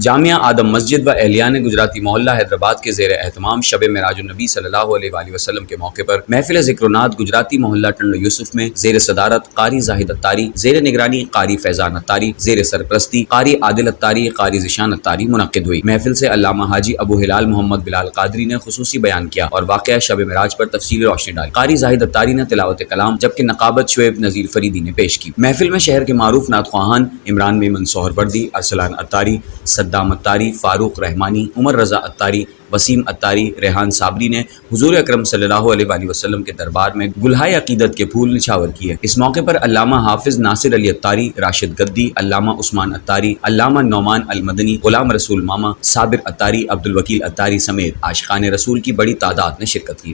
جامعہ آدم مسجد و اہلیان گجراتی محلہ حیدرآباد کے زیر اہتمام شب معراج النبی صلی اللہ علیہ وآلہ وسلم کے موقع پر محفل ذکر و نعت گجراتی محلہ ٹنڈو یوسف میں زیر صدارت قاری زاہد اتاری، زیر نگرانی قاری فیضان اتاری، زیر سرپرستی قاری عادل اتاری، قاری ذیشان اتاری منعقد ہوئی۔ محفل سے علامہ حاجی ابو ہلال محمد بلال قادری نے خصوصی بیان کیا اور واقعہ شب معراج پر تفصیلی روشنی ڈالی۔ قاری زاہد اتاری نے تلاوت کلام جبکہ نقابت شعیب نذیر فریدی نے پیش کی۔ محفل میں شہر کے معروف نعت خواہان عمران میمن سہروردی، ارسلان اتاری، صدام اتاری، فاروق رحمانی، عمر رضا اتاری، وسیم اتاری، ریحان صابری نے حضور اکرم صلی اللہ علیہ وآلہ وسلم کے دربار میں گلہائے عقیدت کے پھول نچھاور کیے۔ اس موقع پر علامہ حافظ ناصر علی اتاری، راشد گدی، علامہ عثمان اتاری، علامہ نعمان المدنی، غلام رسول ماما، صابر اتاری، عبدالوکیل اتاری سمیت عاشقان رسول کی بڑی تعداد نے شرکت کی۔